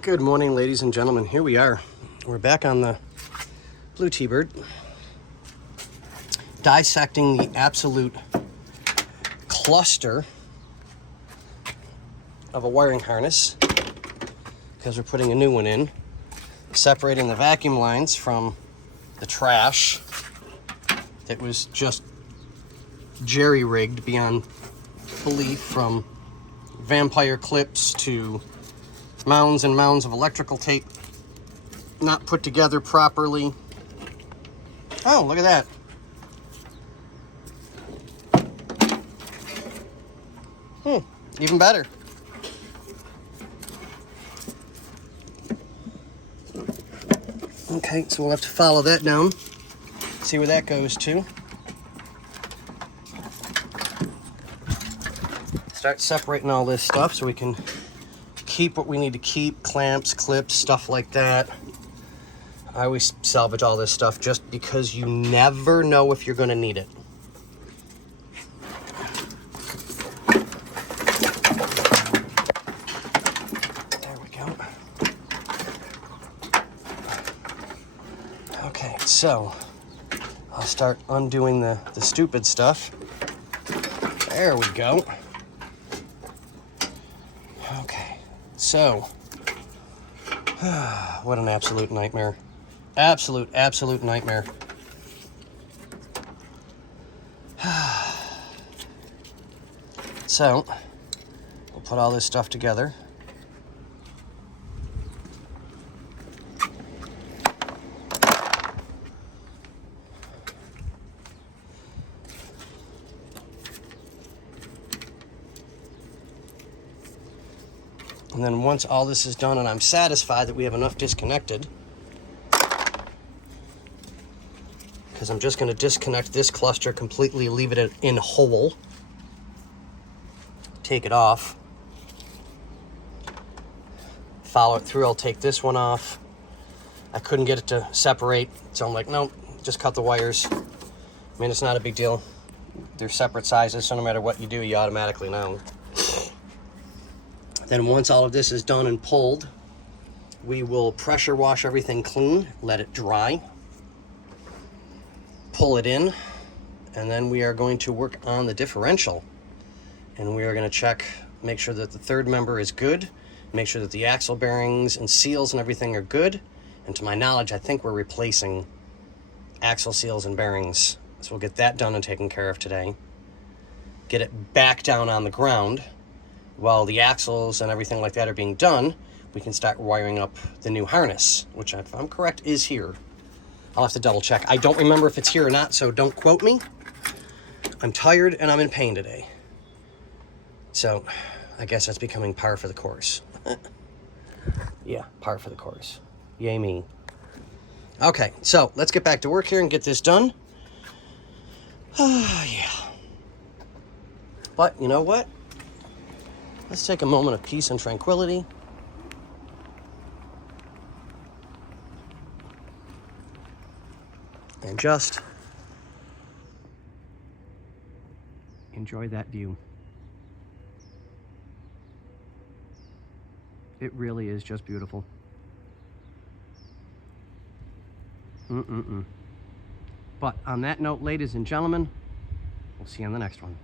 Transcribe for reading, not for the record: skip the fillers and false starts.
Good morning, ladies and gentlemen. Here we are. We're back on the Blue T-Bird, dissecting the absolute cluster of a wiring harness because we're putting a new one in, separating the vacuum lines from the trash that was just jerry-rigged beyond belief, from vampire clips to mounds and mounds of electrical tape not put together properly. Oh, look at that. Even better. Okay, so we'll have to follow that down, see where that goes to. Start separating all this stuff so we can keep what we need to keep, clamps, clips, stuff like that. I always salvage all this stuff just because you never know if you're going to need it. There we go. Okay, so I'll start undoing the stupid stuff. There we go. Okay, so what an absolute nightmare. Absolute nightmare. So, we'll put all this stuff together. And then once all this is done and I'm satisfied that we have enough disconnected, because I'm just going to disconnect this cluster completely, leave it in whole, take it off, follow it through. I'll take this one off. I couldn't get it to separate, so I'm like, nope, just cut the wires. I mean, it's not a big deal. They're separate sizes, so no matter what you do, you automatically know. Then once all of this is done and pulled, we will pressure wash everything clean, let it dry, pull it in, and then we are going to work on the differential. And we are going to check, make sure that the third member is good, make sure that the axle bearings and seals and everything are good. And to my knowledge, I think we're replacing axle seals and bearings. So we'll get that done and taken care of today. Get it back down on the ground. While the axles and everything like that are being done, we can start wiring up the new harness, which, if I'm correct, is here. I'll have to double check. I don't remember if it's here or not, so don't quote me. I'm tired and I'm in pain today. So I guess that's becoming par for the course. Yeah, par for the course. Yay me. Okay, so let's get back to work here and get this done. Yeah. But you know what? Let's take a moment of peace and tranquility. And just enjoy that view. It really is just beautiful. But on that note, ladies and gentlemen, we'll see you on the next one.